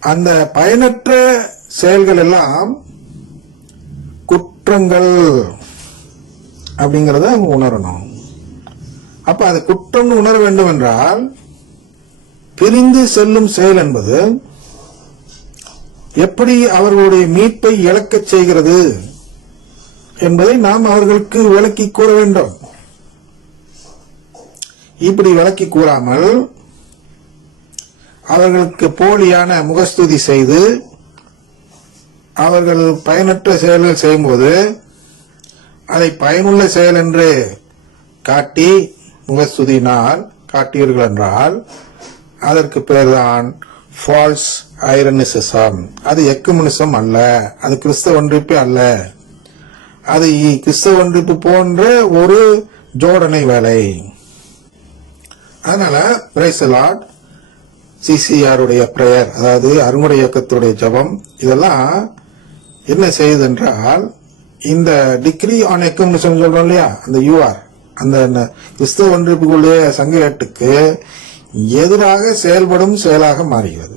அந்த பயனற்ற செயல்கள் எல்லாம் குற்றங்கள் அப்படிங்கிறத அவங்க உணரணும். அப்ப அது குற்றம்னு உணர வேண்டும் என்றால் பிரிந்து செல்லும் செயல் என்பது எப்படி அவர்களுடைய மீட்பை இழக்கச் செய்கிறது என்பதை நாம் அவர்களுக்கு விளக்கி கூற வேண்டும். இப்படி விளக்கி கூறாமல் அவர்களுக்கு போலியான முகஸ்துதி செய்து அவர்கள் பயனற்ற செயல்கள் செய்யும்போது அதை பயனுள்ள செயல் என்று காட்டி முகஸ்துதினால் காட்டீர்கள் என்றால் அதற்கு பேர்தான் ஃபால்ஸ் ஐரனிசம் அது எக்குமனிசம் அல்ல. அது கிறிஸ்தவ ஒன்றிப்பு அல்ல. அது கிறிஸ்தவ ஒன்றிப்பு போன்ற ஒரு ஜோடனை வேலை. அதனால பிரைஸ் லாட் சிசிஆருடைய பிரேயர் அதாவது அருங்குடை இயக்கத்துடைய ஜெபம் இதெல்லாம் என்ன செய்யுது என்றால் இந்த டிகிரி ஆன் எக்கம்னிசம் சொல்றோம் இல்லையா? அந்த யூஆர் அந்த ந- கிறிஸ்தவ ஒன்றிப்புக்குள்ளே சங்கேட்டுக்கு எதிராக செயல்படும் செயலாக மாறுகிறது.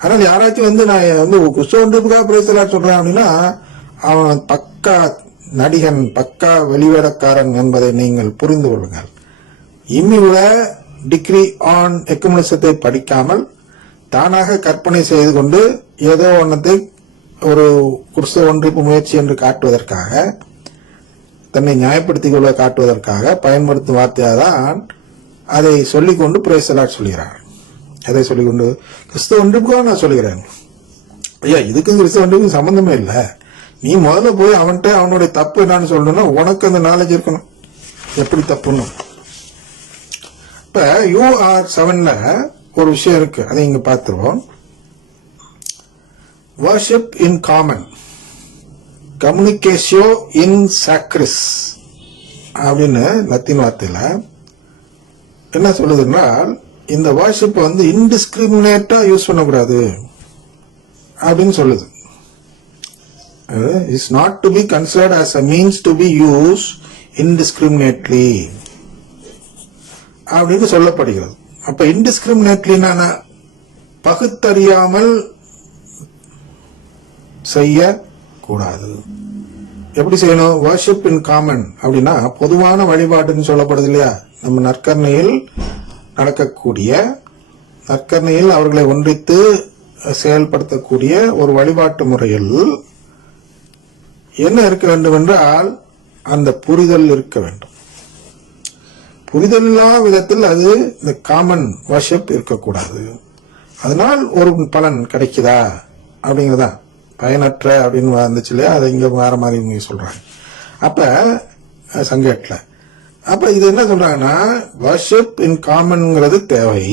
ஆனால் யாராச்சும் வந்து நான் வந்து கிறிஸ்தவ ஒன்றிப்புக்காக பிரேசலா சொல்றேன் அப்படின்னா அவன் பக்கா நடிகன் பக்கா வெளிவேடக்காரன் என்பதை நீங்கள் புரிந்து கொள்ளுங்கள். இம்மியுள்ள டிகிரி ஆன் எக்குமனிசத்தை படிக்காமல் தானாக கற்பனை செய்து கொண்டு ஏதோ ஒன்றத்தை ஒரு கிறிஸ்தவ ஒன்றிப்பு முயற்சி என்று காட்டுவதற்காக தன்னை நியாயப்படுத்திக் கொள்ள காட்டுவதற்காக பயன்படுத்தும் வார்த்தையாதான் அதை சொல்லிக்கொண்டு பிரேசலாட் சொல்கிறார். அதை சொல்லிக்கொண்டு? கிறிஸ்துவ ஒன்றிப்புக்காக நான் சொல்லுகிறேன் ஐயா இதுக்கும் கிறிஸ்துவ ஒன்றிப்புக்கும் சம்மந்தமே இல்லை. நீ முதல்ல போய் அவன்கிட்ட அவனுடைய தப்பு என்னன்னு சொல்லணும்னா உனக்கு அந்த நாலேஜ் இருக்கணும். எப்படி தப்புன்னு? இப்ப யூஆர் செவன்ல ஒரு விஷயம் இருக்கு. அதை இங்க பார்த்துருவோம். வர்ஷிப் இன் காமன் கம்யூனிகேஷியோ இன் சாக்ரிஸ் அப்படின்னு லத்தீன் வார்த்தையில என்ன சொல்லுதுன்னா இந்த வர்ஷிப் வந்து இன்டிஸ்கிரிமினேட்டா யூஸ் பண்ணக்கூடாது அப்படின்னு சொல்லுது. Is not to be considered as a means to be use indiscriminately அப்படின்னு சொல்லப்படுகிறது. அப்ப இன்டிஸ்கிரிமினேட்லினா பகுத்தறியாமல் செய்ய கூடாது எப்படி செய்யணும்? வர்ஷிப் இன் காமன் அப்படின்னா பொதுவான வழிபாட்டுன்னு சொல்லப்படுது இல்லையா? நம்ம நற்கரணையில் நடக்கக்கூடிய நற்கரணையில் அவர்களை ஒன்றித்து செயல்படுத்தக்கூடிய ஒரு வழிபாட்டு முறையில் என்ன இருக்க வேண்டும் என்றால் அந்த புரிதல் இருக்க வேண்டும். புரிதலில்லா விதத்தில் அது இந்த காமன் வர்ஷிப் இருக்கக்கூடாது. அதனால் ஒரு பலன் கிடைக்குதா? அப்படிங்கறதா. பயனற்ற அப்படின்னு வந்துச்சு இல்லையா? அதை இங்கே வேற மாதிரி இவங்க சொல்கிறாங்க அப்போ அஹ், அப்போ இது என்ன சொல்கிறாங்கன்னா வர்ஷிப் இன் காமன்ங்கிறது தேவை.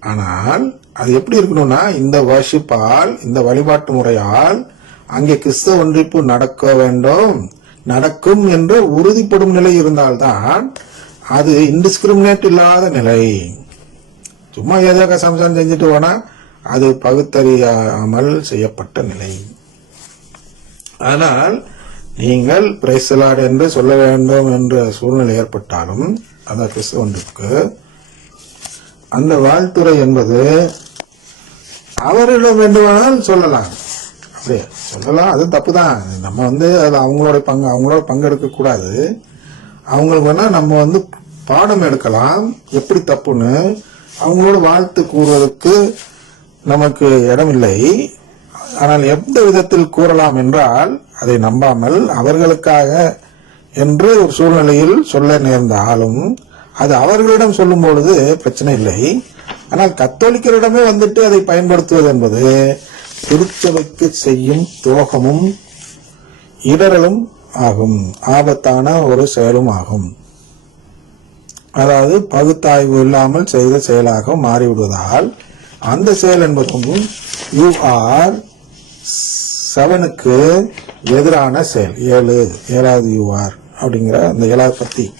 ஆனால் அது எப்படி இருக்கணும்னா இந்த வர்ஷிப்பால் இந்த வழிபாட்டு முறையால் அங்கே கிறிஸ்தவ ஒன்றிப்பு நடக்க வேண்டும். நடக்கும் என்று உறுதிப்படும் நிலை இருந்தால்தான் அது இன்டிஸ்கிரிமினேட் இல்லாத நிலை. சும்மா ஏதோ சம்சாரம் செஞ்சுட்டு போனா அது பகுத்தறியாமல் செய்யப்பட்ட நிலை. ஆனால் நீங்கள் பிரைசலாட் என்று சொல்ல வேண்டும் என்ற சூழ்நிலை ஏற்பட்டாலும் அந்த கிறிஸ்தவனுக்கு அந்த வாழ்த்துறை என்பது அவரிடம் வேண்டுமானால் சொல்லலாம். அப்படியே சொல்லலாம் அது தப்பு தான் நம்ம வந்து அது அவங்களோட பங்கு அவங்களோட பங்கெடுக்கக்கூடாது. அவங்களுக்கு வேணால் நம்ம வந்து பாடம் எடுக்கலாம். எப்படி தப்புன்னு அவங்களோட வாழ்த்து கூறுவதற்கு நமக்கு இடமில்லை. ஆனால் எந்த விதத்தில் கூறலாம் என்றால் அதை நம்பாமல் அவர்களுக்காக என்று ஒரு சூழ்நிலையில் சொல்ல நேர்ந்தாலும் அது அவர்களிடம் சொல்லும் பொழுது பிரச்சனை இல்லை. ஆனால் கத்தோலிக்கரிடமே வந்துட்டு அதை பயன்படுத்துவது என்பது திருச்சபைக்கு செய்யும் துரோகமும் இடரலும் ஆகும். ஆபத்தான ஒரு செயலும் ஆகும். அதாவது பகுத்தாய்வு இல்லாமல் செய்த செயலாக மாறிவிடுவதால் அந்த செயல் என்பதும் யூ ஆர் செவனுக்கு எதிரான செயல். ஏழு ஏழாவது யூஆர் அப்படிங்கிற அந்த ஏழாவது பத்தி.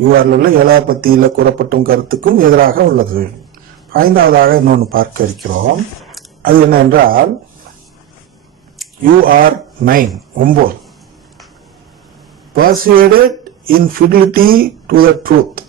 யூஆர்ல உள்ள ஏழாவது கூறப்பட்டும் கருத்துக்கும் எதிராக உள்ளது. ஐந்தாவதாக இன்னொன்று பார்க்க இருக்கிறோம். அது என்ன என்றால் யூஆர் நைன் ஒம்பது. Persuaded in fidelity to the truth